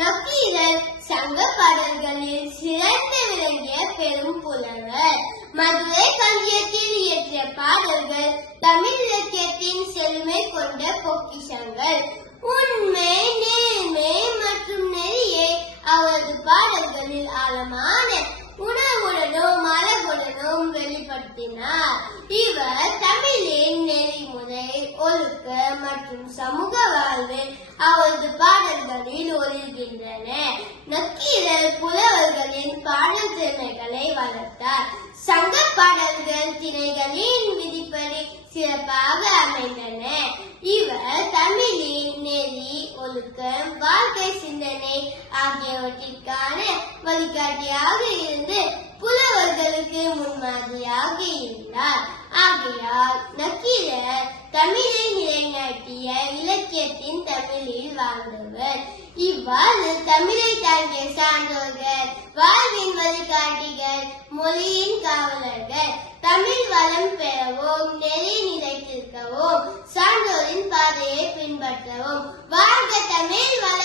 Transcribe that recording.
நக்கீரர் சங்க பாடல்களில் சிறந்து விளங்கிய பெரும் புலவர். மதுரை களஞ்சியத்தில் இயற்றிய பாடல்கள் தமிழ் இலக்கியத்தின் செழுமை கொண்ட பொக்கிஷங்கள். உண்மை, நேர்மை மற்றும் நெறியை அவரது பாடல்களில் ஆழமான உணர்வுடனும் மரபுடனும் வெளிப்படுத்தினார். இவர் தமிழின் நெறிமுறை, ஒழுக்க மற்றும் சமூக வாழ்வில் அவரது பாடல்களில் ஒளிர்கின்றன. நக்கீரர் புலவர்களின் பாடல் திறமைகளை வளர்த்தார். சங்க பாடல்கள் திணைகளின் விதிப்படி சிறப்பாக அமைந்தன. இவர் தமிழின் நெறி, ஒழுக்கம், வாழ்க்கை சிந்தனை ஆகியவற்றிற்கான வழிகாட்டியாக இருந்து புலவர்களுக்கு முன்மாதிரியாக இருந்தார். ஆகையால் நக்கீரர் தமிழை நிலைநாட்டிய இலக்கியத்தின் தமிழில் வாழ்ந்தவர். இவ்வாறு தமிழை தாங்கிய சான்றோர்கள், வாழ்வின் வழிகாட்டிகள், மொழியின் காவலர்கள், தமிழ் வளம் பெறவும் நெறி நிலைத்திருக்கவும் சான்றோரின் பாதையை பின்பற்றவும் வாழ்க தமிழ் வள